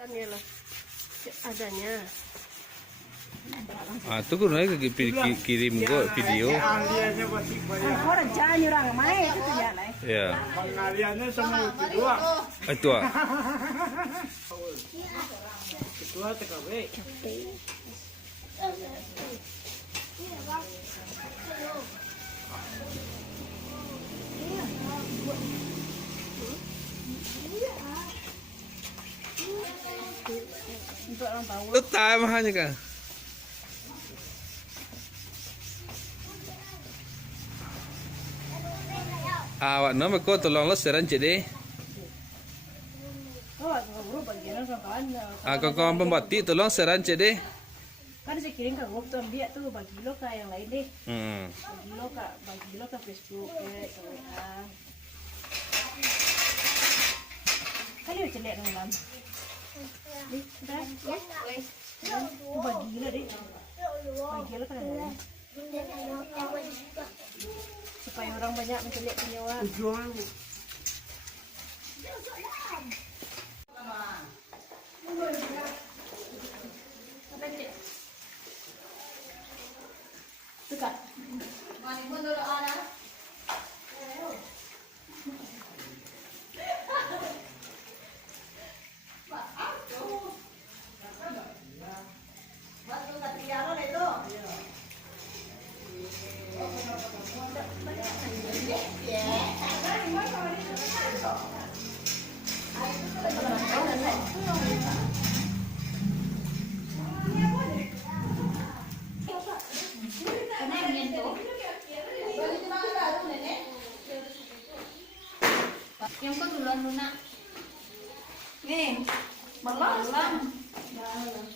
Tanya lah adanya. Tunggu lagi kirim gua video. Ahliannya pasti banyak. Orang jangan orang main itu tuh ya lah. Ya. Pengaliannya sama kedua. Itu ah. Kedua TKW. Untuk orang tahu. Letak mahanya kan. Awak nama kau tolong leseran jadi. Oh, aku bagian kawan. Kau pembati tolong seran jadi. Kan saya kirim ke grup tuh dia tuh bagi lo ke yang lain deh. Hmm. Bagi lo ke Facebook ke WA. Kali udah celek dong lam. Nih, dah. Bagi lo deh. Bagi lo kan lain. Supaya orang banyak mencelik penyewa. Tujuan. Suka. Yang kau duluan lunak. Nih, malam.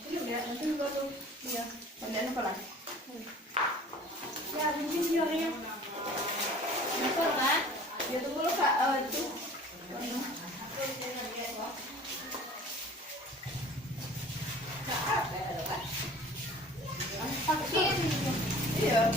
Ini udah nanti juga tuh. Iya, pandan apa lagi? Ya, mungkin siangnya. Betul kan? Ya tunggu lo kak, itu. Vaksin. Iya.